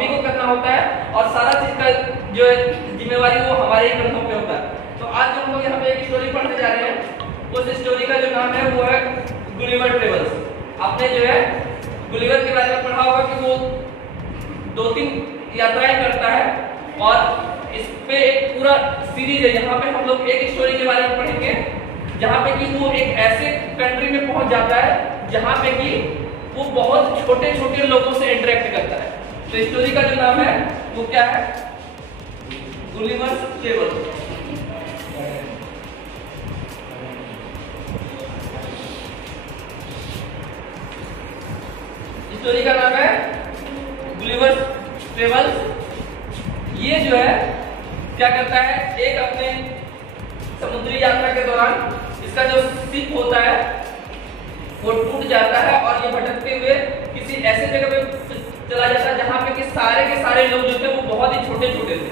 हम ही को करना होता है और सारा चीज का जो जिम्मेवारी वो हमारे ही कंधों पे होता है। तो आज जो हम लोग यहाँ पे एक स्टोरी पढ़ने जा रहे हैं, उस स्टोरी का जो नाम है वो है गुलिवर ट्रेवल्स। आपने जो है गुलिवर के बारे में पढ़ा होगा कि वो 2-3 यात्राएं करता है और इस पे एक पूरा सीरीज है। यहाँ पे हम लोग एक स्टोरी के बारे में पढ़ेंगे जहाँ पे कि वो एक ऐसे कंट्री में पहुंच जाता है जहाँ पे कि वो बहुत छोटे छोटे लोगों से इंटरेक्ट करता है। तो स्टोरी का जो नाम है वो क्या है, गुलिवर्स ट्रेवल्स। स्टोरी का नाम है गुलिवर्स ट्रेवल्स। ये जो है क्या करता है, एक अपने समुद्री यात्रा के दौरान इसका जो शिप होता है वो टूट जाता है और ये भटकते हुए किसी ऐसे जगह पे चला जाता है जहाँ पे कि सारे के सारे लोग जो थे वो बहुत ही छोटे छोटे थे।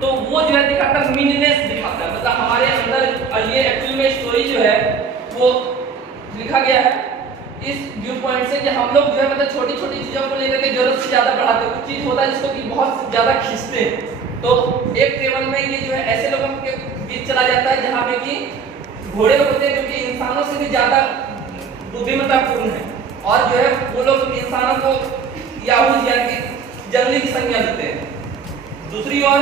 तो वो जो है दिखाता है, मीनिंगलेस दिखाता है, मतलब हमारे अंदर। और ये एक्चुअली में स्टोरी जो है वो लिखा गया है इस व्यू पॉइंट से कि हम लोग जो है मतलब छोटी छोटी चीजों को लेकर के जरूरत से ज्यादा बढ़ाते हैं। कुछ चीज होता है जिसको कि बहुत ज्यादा खींचते हैं। तो एक ट्रेवल में ये जो है ऐसे लोगों के बीच चला जाता है जहाँ पे कि घोड़े होते हैं जो कि इंसानों से भी ज्यादा बुद्धिमत्तापूर्ण है और जो है वो लोग इंसानों को याहूद यानी कि जंगली की संज्ञा देते हैं। दूसरी ओर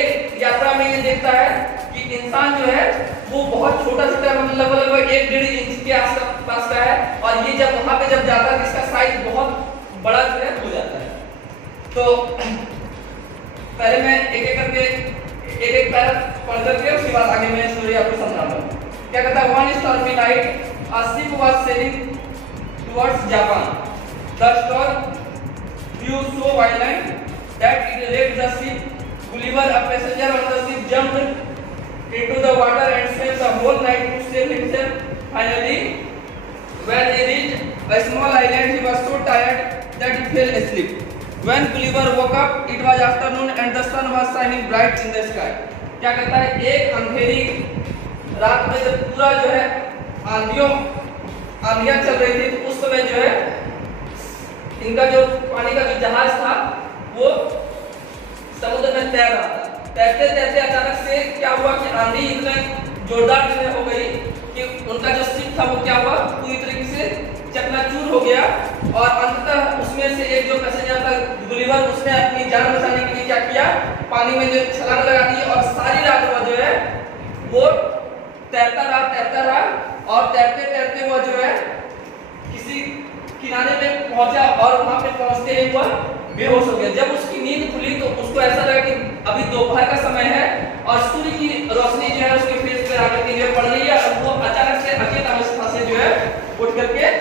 एक यात्रा में ये देखता है कि इंसान जो है वो बहुत छोटा छोटा मतलब लगभग 1-1.5 इंच के आसपास का है और ये जब वहां पे जब जाता है इसका साइज बहुत बड़ा जो है हो जाता है। तो पहले मैं एक एक करके एक पैरा पढ़ करके उसके बाद आगे मैं स्टोरी आपको समझाऊंगा। क्या कहता है, one stormy night a ship was sailing towards Japan. The storm blew so violent that it wrecked the ship. Gulliver, a passenger on the ship, jumped into the water and spent the whole night to save himself. Finally, when he reached a small island, he was so tired that he fell asleep. When Gulliver woke up, it was afternoon and the sun was shining bright in the sky. क्या कहता है, एक अंधेरी रात में जब पूरा जो है आंधियां चल रही थी तो उस समय जो है इनका जो पानी का जो जहाज था वो समुद्र में तैर रहा था। तैरते तैरते अचानक से क्या हुआ कि आंधी इतने जोरदार जो हो गई कि उनका जो शिप था वो क्या हुआ, पूरी तरीके से चकनाचूर हो गया और अंततः उसमें से एक जो पैसेंजर था गुलिवर, उसने अपनी जान बचाने के लिए क्या किया, पानी में जो छलांग लगा दी और सारी रात वो जो है वो तैरता रहा और तैरते तैरते वो जो है किसी किनारे पे पहुंचा और वहां पे पहुंचते ही वह बेहोश हो गया। जब उसकी नींद खुली तो उसको ऐसा लगा कि अभी दोपहर का समय है और सूर्य की रोशनी जो है उसके फेस पे आकर के जो पड़ रही है और वो अचानक से अचेत अवस्था से जो है उठ करके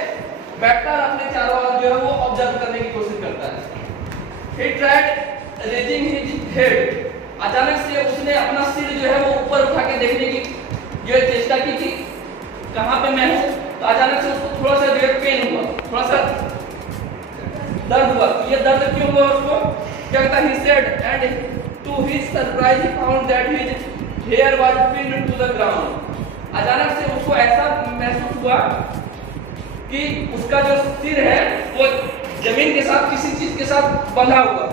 बैठता और अपने चारों ओर जो है वो ऑब्जर्व करने की कोशिश करता है। He tried raising his head. अचानक से उसने अपना सिर जो है वो ऊपर उठा के देखने की जो चेष्टा की थी कहाँ पे मैं हूँ। तो अचानक से उसको थोड़ा सा जो है पेन हुआ, थोड़ा सा दर्द हुआ। ये दर्द क्यों हुआ उसको, क्या कहता है, he said and to his surprise he found that his hair was pinned to the ground. अचानक से उसको ऐसा महसूस हुआ कि उसका जो सिर है वो जमीन के साथ किसी चीज के साथ बंधा हुआ।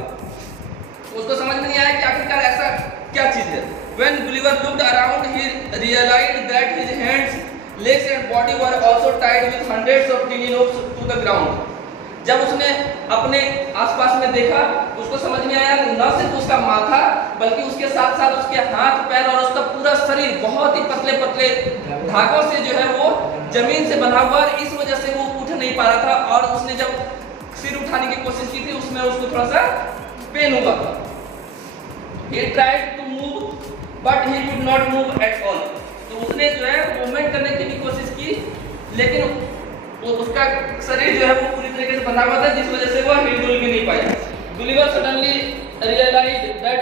उसको समझ में नहीं आया कि आखिरकार ऐसा क्या चीज है। When Gulliver looked around, he realized that his hands, legs and body were also tied with hundreds of tiny ropes to the ground. जब उसने अपने आसपास में देखा उसको समझ में आया न सिर्फ उसका माथा बल्कि उसके साथ साथ उसके हाथ पैर और उसका पूरा शरीर बहुत ही पतले पतले धागों से जो है वो जमीन से बंधा हुआ और इस वजह से वो उठ नहीं पा रहा था और उसने जब सिर उठाने की कोशिश की थी उसमें उसको थोड़ा सा पेन हुआ था। He tried to move but he could not move at all. तो उसने जो है मूवमेंट करने की भी कोशिश की लेकिन वो उसका शरीर जो है वो पूरी तरीके से बंधा हुआ था जिस वजह से वो हिलडुल भी नहीं पाया। Gulliver suddenly realized that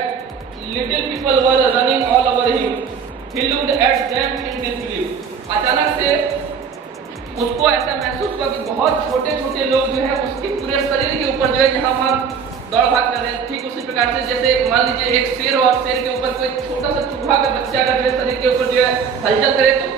little people were running all over him. He looked at them in disbelief. अचानक से उसको ऐसा महसूस हुआ कि बहुत छोटे छोटे लोग जो है उसके पूरे शरीर के ऊपर जो है जहाँ वहाँ दौड़ भाग कर रहे हैं। ठीक उसी प्रकार से जैसे मान लीजिए एक शेर और शेर के ऊपर कोई छोटा सा चूहा का बच्चा अगर जो है शरीर के ऊपर जो है हलचल करे तो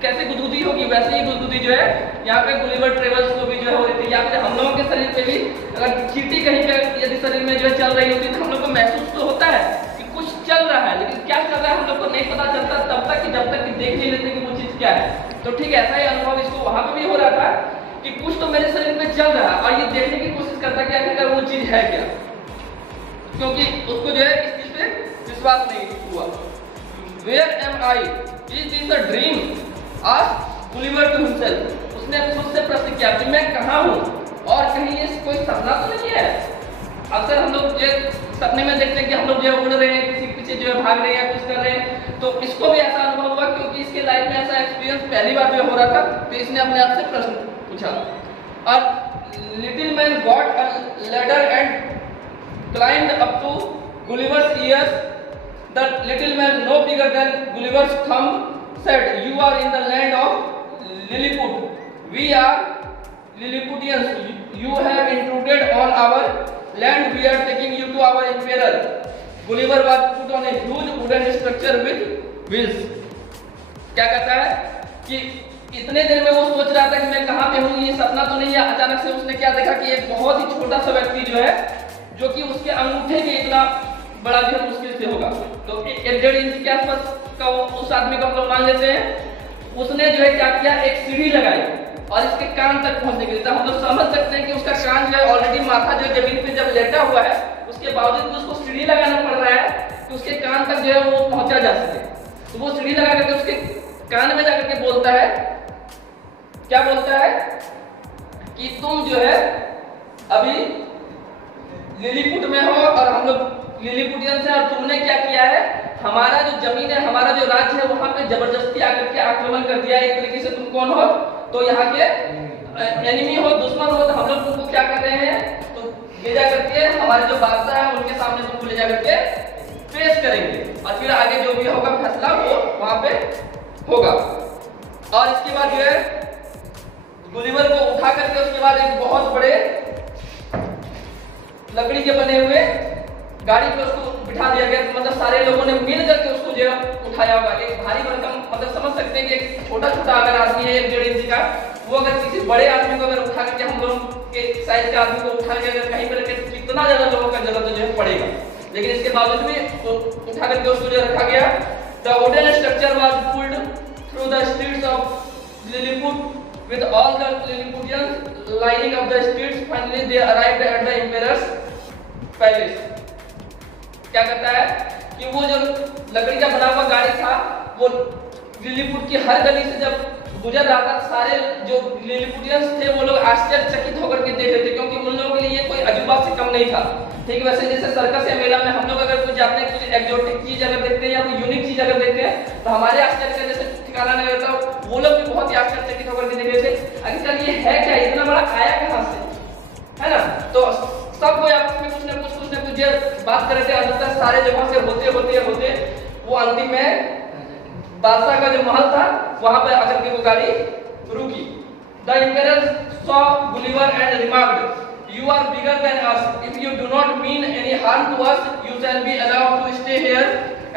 कैसे गुदगुदी होगी, वैसे ही गुदगुदी जो है यहाँ पे गुलिवर ट्रेवल्स को भी जो है हो रही थी। या फिर हम लोगों के शरीर पे भी अगर चींटी कहीं पे यदि शरीर जो है चल रही होती है तो हम लोग को महसूस तो होता है कि कुछ चल रहा है, लेकिन क्या चल रहा है हम लोग को नहीं पता चलता तब तक कि जब तक कि देख नहीं लेते कि वो चीज क्या है। तो ठीक ऐसा ही अनुभव इसको वहां पे भी हो रहा था कि कुछ तो मेरे शरीर में चल रहा है और ये देखने की कोशिश करता कि आखिर वो चीज है क्या, क्योंकि उसको जो है इस चीज पे विश्वास नहीं हुआ। Where am I? Is this a dream? Asked Gulliver to himself. उसने खुद से प्रश्न किया कि मैं कहाँ हूँ और कहीं ये कोई सपना तो नहीं है। अक्सर हम लोग जो सपने में देखते हैं कि हम लोग जो उड़ रहे हैं, किसी पीछे जो है भाग रहे हैं, कुछ कर रहे हैं, तो इसको भी ऐसा अनुभव हुआ क्योंकि इसके लाइफ में ऐसा एक्सपीरियंस पहली बार जो हो रहा था, तो इसने अपने आप से प्रश्न पूछा। और little man got a ladder and climbed up to Gulliver's ears. The little man, no bigger than Gulliver's thumb, said, "You are in the land of Lilliput. We are Lilliputians. You have intruded on our land. We are taking you to our emperor." Gulliver was put on a huge wooden structure with wheels. क्या कहता है कि इतने देर में वो सोच रहा था कि मैं कहाँ पे हूँ, ये सपना तो नहीं है। अचानक से उसने क्या देखा कि एक बहुत ही छोटा सा व्यक्ति जो है, जो कि उसके अंगूठे के इतना बड़ा जो है मुश्किल से होगा, तो 1.5 इंच के आसपास का उस आदमी को हम लोग मान लेते हैं। उसने जो है क्या किया, एक सीढ़ी लगाई और इसके कान तक पहुंचने के लिए। हम लोग समझ सकते हैं कि उसका कान जो है ऑलरेडी, माथा जो जमीन पे जब लेटा हुआ है, उसके बावजूद भी उसको सीढ़ी लगाना पड़ रहा है कि उसके कान तक जो है वो पहुंचा जा सके। तो वो सीढ़ी लगा करके उसके कान में जाकर के बोलता है, क्या बोलता है कि तुम जो है अभी लिलीपुट में हो और हम लोग लिलीपुटियंस है, और तुमने क्या किया है, हमारा जो जमीन है, हमारा जो राज्य है, वहां पे जबरदस्ती आकर के आक्रमण कर दिया। एक तरीके से तुम कौन हो, तो यहाँ के एनिमी हो, दुश्मन हो। तो हम लोग तुमको क्या कर रहे हैं, तो ले जा करके हमारे जो बादशाह है उनके सामने तुमको ले जा करके पेश करेंगे और फिर आगे जो भी होगा फैसला वो वहां पे होगा। और इसके बाद जो है गुलिवर को उठा करके उसके बाद एक बहुत बड़े लकड़ी के बने हुए गाड़ी पे उसको बिठा दिया गया। मतलब सारे लोगों ने मिल करके उसको जो उठाया होगा। एक भारी भरकम, मतलब समझ सकते हैं कि एक छोटा छोटा अगर आदमी है 1.5 इंच का, वो अगर किसी बड़े आदमी को अगर उठा करके, हम लोग के साइज का आदमी को उठा के अगर कहीं पर रखे, कितना ज्यादा लोगों का जरूरत जो है पड़ेगा। लेकिन इसके बावजूद भी उठा करके उसको जो रखा गया। The wooden structure was pulled through the streets of Lilliput with all the Lilliputians lining up the streets. Finally they arrived at the emperor's palace. क्या करता है कि वो जो लकड़ी का बना हुआ गाड़ी था, वो लिलीपुट की हर गली से जब गुजर रहा था, सारे जो लिलीपुटियंस थे वो लोग आश्चर्यचकित होकर के देख रहे थे, क्योंकि उन लोगों के लिए ये कोई अजूबा से कम नहीं था। ठीक वैसे जैसे सर्कस या मेला में हम लोग अगर कुछ जाते हैं, कुछ एक्जोटिक चीज अगर देखते हैं या कोई यूनिक चीज अगर देखते हैं, तो हमारे आश्चर्य का जैसे ठिकाना नहीं रहता, वो लोग भी बहुत ही आश्चर्यचकित होकर के देख रहे थे, आखिरकार ये है क्या, इतना बड़ा आया कहाँ से, है ना। तो सब कोई आपस में कुछ न कुछ बात कर रहे थे। अंततः सारे जगहों से होते वो अंतिम में बादशाह का जो महल था वहां पर आकर के वो गाड़ी रुकी। The emperor saw Gulliver and remarked, "You are bigger than us. If you do not mean any harm to us, you shall be allowed to stay here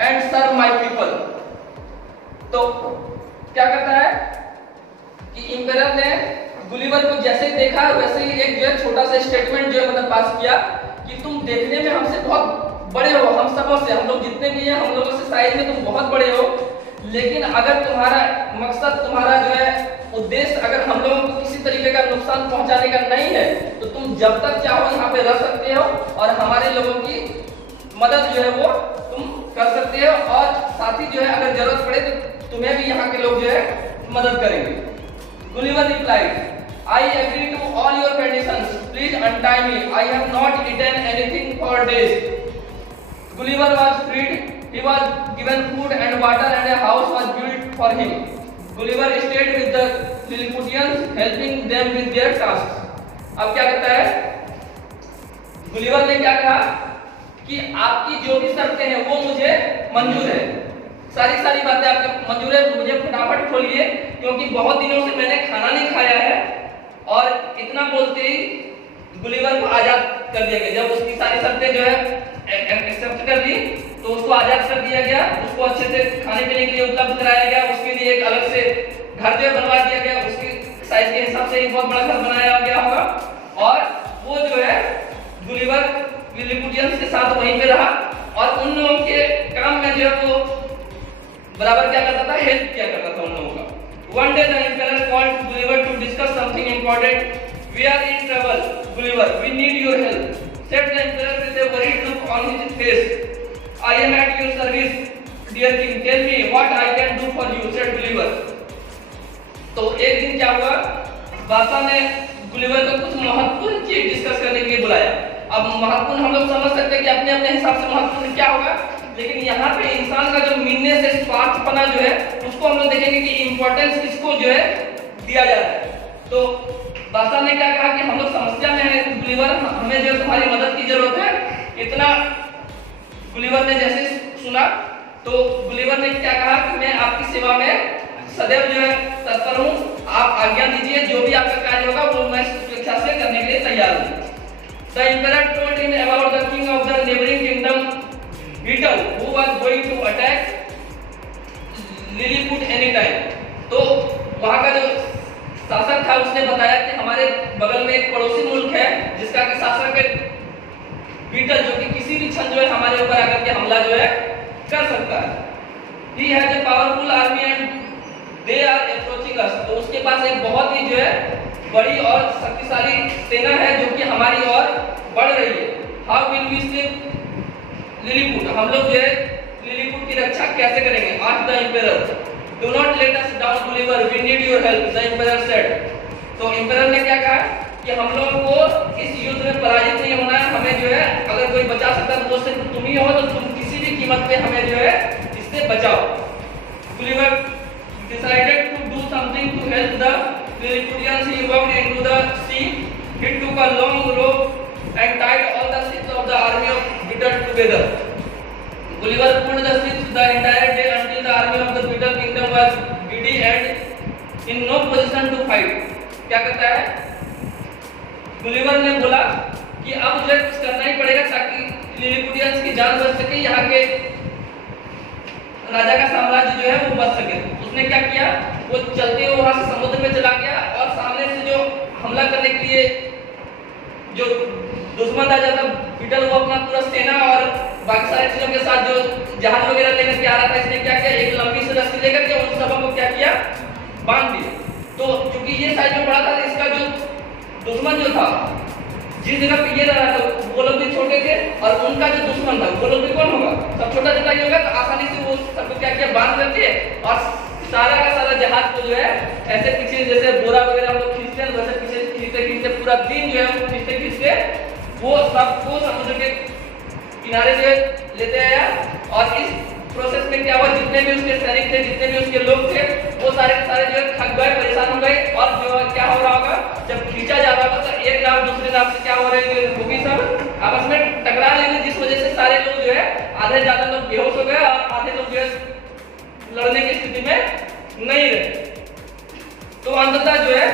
and serve my people." तो क्या करता है कि emperor ने Gulliver को जैसे ही देखा वैसे ही एक जो है छोटा सा स्टेटमेंट जो है मतलब पास किया कि तुम देखने में हमसे बहुत बड़े हो, हम सबों से, हम लोग जितने भी हैं हम लोगों से साइज में तुम बहुत बड़े हो, लेकिन अगर तुम्हारा मकसद, तुम्हारा जो है उद्देश्य अगर हम लोगों को किसी तरीके का नुकसान पहुंचाने का नहीं है, तो तुम जब तक चाहो यहाँ पे रह सकते हो और हमारे लोगों की मदद जो है वो तुम कर सकते हो, और साथ ही जो है अगर जरूरत पड़े तो तुम्हें भी यहाँ के लोग जो है मदद करेंगे। Gulliver replied, "I agree to all your conditions. Please untie me. I have not eaten anything for days." Gulliver was freed. He was given food and water, and a house was built for him. Gulliver stayed with the Lilliputians, helping them with their tasks. अब क्या कहता है, Gulliver ने क्या कहा कि आपकी जो भी शर्तें हैं वो मुझे मंजूर है, सारी बातें आपके मंजूर है, मुझे फटाफट खोलिए, क्योंकि बहुत दिनों से मैंने खाना नहीं खाया है। और इतना बोलते ही गुलिवर को आजाद कर दिया गया। जब उसकी सारी शर्तें जो है एक्सेप्ट कर दी तो उसको आजाद कर दिया गया। उसको अच्छे से खाने पीने के लिए उपलब्ध कराया गया, उसके लिए एक अलग से घर जो है बनवा दिया गया, उसकी साइज के हिसाब से एक बहुत बड़ा घर बनाया गया होगा। और वो जो है गुलिवर लिलिपुटियंस के साथ वहीं पे रहा और उन लोगों के काम में जो है वो बराबर क्या करता था, हेल्प किया करता था उन लोगों का। One day the emperor called Gulliver to discuss something important. We are in trouble, Gulliver. We need your help. Said the emperor with a worried look on his face. I am at your service, dear king. Tell me what I can do for you, said Gulliver. तो एक दिन क्या हुआ, बादशाह ने Gulliver को कुछ महत्वपूर्ण चीज डिस्कस करने के लिए बुलाया। अब महत्वपूर्ण हम लोग समझ सकते हैं कि अपने अपने हिसाब से महत्वपूर्ण क्या होगा, लेकिन यहाँ पे इंसान का जो मीननेस है, स्वार्थपना जो है, उसको हम लोग देखेंगे कि इंपॉर्टेंस किसको जो है दिया जा रहा है। तो बादशाह ने क्या कहा कि हम लोग समस्या में हैं गुलिवर, हमें जो तुम्हारी मदद की जरूरत है। इतना गुलिवर ने जैसे सुना तो गुलिवर ने क्या कहा कि मैं आपकी सेवा में सदैव जो है तत्पर हूँ, आप आज्ञा दीजिए, जो भी आपका कार्य होगा वो मैं स्वेच्छा से करने के लिए तैयार हूँ। The emperor told him about the king of the neighboring kingdom, Beetle, who was going to attack Lilliput anytime. तो वहाँ का जो शासक था उसने बताया कि हमारे बगल में एक पड़ोसी मुल्क है जिसका कि शासक है बीटल, जो कि किसी भी क्षण जो है हमारे ऊपर आकर के हमला जो है कर सकता है। He has a powerful army and they are approaching us. तो उसके पास एक बहुत ही जो है बड़ी और शक्तिशाली सेना है जो कि हमारी ओर बढ़ रही है। How will we save Lilliput? हम लोग जो है लिलीपुट की रक्षा कैसे करेंगे? Asked the emperor. Do not let us down, Gulliver. We need your help, the emperor said. तो emperor ने क्या कहा कि हम लोगों को इस युद्ध में पराजित नहीं होना है, हमें जो है अगर कोई बचा सकता है तो वो सिर्फ तुम ही हो, तो तुम किसी भी कीमत पे हमें जो है इससे बचाओ। Gulliver decided to do something to help the Lilliputians. He walked into the sea. He took a long rope and tied all the ships of the army of Beetle together. Gulliver pulled the ships the entire day until the army of the Beetle kingdom was giddy and in no position to fight. क्या करता है? Gulliver ने बोला कि अब जो कुछ करना ही पड़ेगा ताकि लिलिपुटियंस की जान बच सके, यहाँ के राजा का साम्राज्य जो है वो बच सके। उसने क्या किया, वो चलते हुए वहां से समुद्र में चला गया और सामने से जो हमला करने के लिए जो दुश्मन राजा था बीटल, वो अपना पूरा सेना और बाकी सारी चीजों के साथ जो जहाज वगैरह लेकर के आ रहा था, इसने क्या किया, एक लंबी सी रस्सी लेकर के उन सबों को क्या किया, बांध दिया। तो क्योंकि ये साइड में पड़ा था, इसका जो दुश्मन जो था जिस जगह पे ये रहा था वो लोग भी छोटे थे और उनका जो दुश्मन था वो लोग भी कौन होगा, सब छोटा छोटा ही होगा। तो आसानी से वो सबको क्या किया, बांध करके और सारा का सारा जहाज को जो है ऐसे पीछे जैसे बोरा वगैरह हम लोग खींचते हैं वैसे पीछे खींचते खींचते पूरा दिन जो है खींचते खींचते वो सबको समुद्र के किनारे से लेते आया। और इस प्रोसेस में क्या हुआ, जितने भी उसके सैनिक थे, जितने भी उसके लोग थे, वो सारे के सारे जो है थक गए, परेशान हो गए। और जो क्या हो रहा होगा, जब खींचा जा रहा होगा तो एक नाव दूसरे नाव से क्या हो रही होगी, सब आपस में टकरा लेंगे, जिस वजह से सारे लोग जो है आधे ज्यादा लोग बेहोश हो गए और आधे लोग जो है लड़ने की स्थिति में नहीं रहे। तो अंततः जो है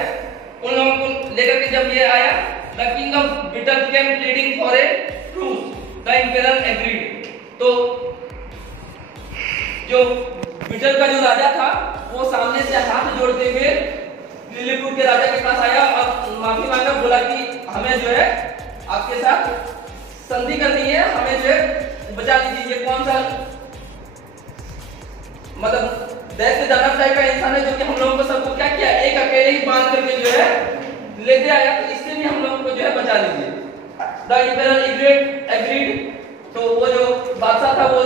उन लोगों को लेकर के जब ये आया, the king of beetle came pleading for a truce, the emperor agreed. तो जो बीटल का जो राजा था वो सामने से हाथ जोड़ते हुए लिलिपुट के राजा के पास आया और माफी मांगा, बोला कि हमें जो है आपके साथ संधि करनी है, हमें जो है बचा लीजिए। ये कौन सा मतलब दैत्य दानव टाइप का इंसान है जो कि हम लोगों को सबको क्या किया, एक अकेले ही बांध करके जो है लेते आया, तो इससे भी हम लोगों को जो है बचा लीजिए। The emperor agreed. तो वो जो बादशाह था वो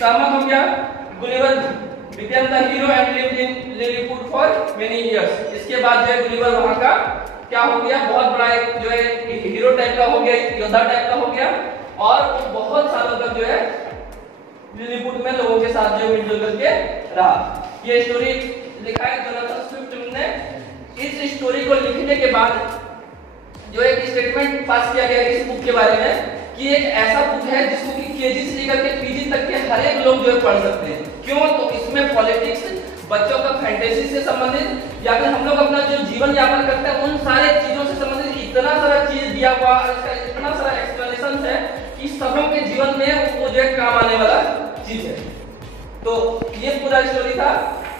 सहमत हो गया। Gulliver became the hero and lived in Lilliput for many years. इसके बाद जो है गुलिवर वहाँ का क्या हो गया, बहुत बड़ा एक जो है हीरो टाइप का हो गया, योद्धा टाइप का हो गया और वो बहुत सालों तक जो है लिलिपुट में लोगों के साथ जो मिलजुल करके रहा। ये स्टोरी लिखा है जोनाथन स्विफ्ट ने। इस स्टोरी को लिखने के बाद जो एक स्टेटमेंट पास किया गया इस बुक के बारे में कि एक ऐसा बुक है जिसको कि केजी से लेकर के पीजी तक के हर एक लोग जो है पढ़ सकते हैं। क्यों? तो इसमें पॉलिटिक्स, बच्चों का फैंटेसी से संबंधित या फिर हम लोग अपना जो जीवन यापन करते हैं उन सारे चीजों से संबंधित इतना सारा चीज दिया हुआ, इसका इतना सारा एक्सप्लेनेशन है कि सबों के जीवन में वो जो है काम आने वाला चीज है। तो ये पूरा स्टोरी था।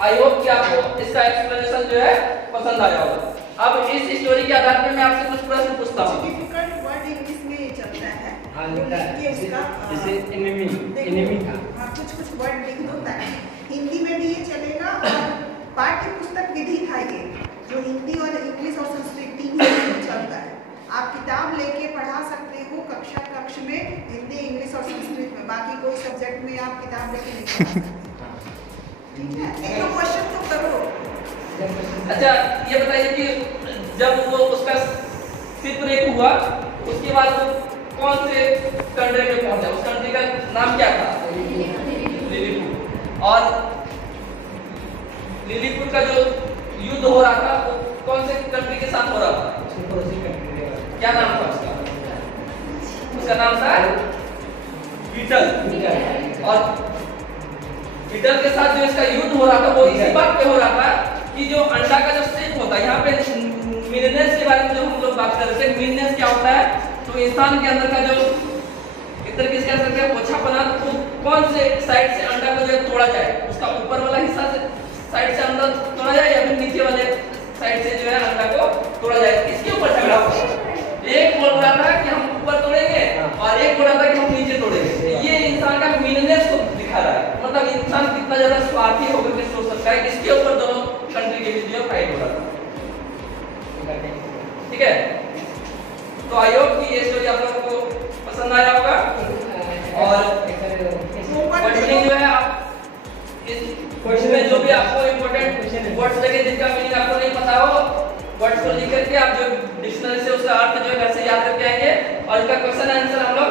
आई होप कि आपको इसका एक्सप्लेनेशन जो है पसंद आया होगा। अब इस स्टोरी के आधार पर मैं आपसे कुछ प्रश्न पूछता हूँ। डिफिकल्ट वर्ड इंग्लिश में चलता है। जैसे एनिमी था। कुछ वर्ड लिख दो ताकि हिंदी में भी ये चलेगा। और पाठ्य पुस्तक विधि था ये, जो हिंदी और इंग्लिश और संस्कृत तीन में चलता है। आप किताब लेके पढ़ा सकते हो कक्ष में हिंदी, इंग्लिश और संस्कृत में। बाकी कोई सब्जेक्ट में आप किताब लेके नहीं पढ़ा सकते। ठीक है, एक तो क्वेश्चन तो करो। अच्छा ये बताइए कि जब वो उसका शिपरेक हुआ उसके बाद वो कौन से कंट्री में पहुंचा? उस कंट्री का नाम क्या था? लिलीपुट। और लिलीपुट का जो युद्ध हो रहा था वो कौन से कंट्री के साथ हो रहा था? क्या नाम था उसका? उसका नाम था बीटल। और बीटल के साथ जो इसका युद्ध हो रहा था वो इसी बात पे हो रहा था कि जो अंडा का जो शेप होता है, यहाँ पे मिलनेस के बारे में जो हम लोग बात कर रहे थे, मिलनेस क्या होता है? तो इंसान के अंदर का जो एक तरीके से कह सकते हैं ओछापना, तो कौन से साइड से अंडा को जो तोड़ा जाए? उसका ऊपर वाला हिस्सा से साइड से अंडा तोड़ा जाए या फिर नीचे वाले साइड से जो है अंडा को तोड़ा जाए? किसके ऊपर झगड़ा हुआ? एक बोल रहा था कि हम ऊपर तोड़ेंगे और एक बोल रहा था कि हम नीचे तोड़ेंगे। ये इंसान का मिलनेस को दिखा रहा है, मतलब इंसान कितना ज्यादा स्वार्थी होकर के सोच सकता है। इसके ऊपर दोनों कंट्री के बीच जो फाइट हो रहा था। ठीक है, तो आई होप कि ये स्टोरी आप लोगों को पसंद आया होगा। और क्वेश्चनिंग जो है आप इस क्वेश्चन में जो भी आपको इंपॉर्टेंट वर्ड्स लगे जिनका मीनिंग आपको नहीं पता हो, वर्ड्स को लिख करके आप जो डिक्शनरी से उसका अर्थ जो है घर से याद करके आएंगे और इसका क्वेश्चन आंसर हम लोग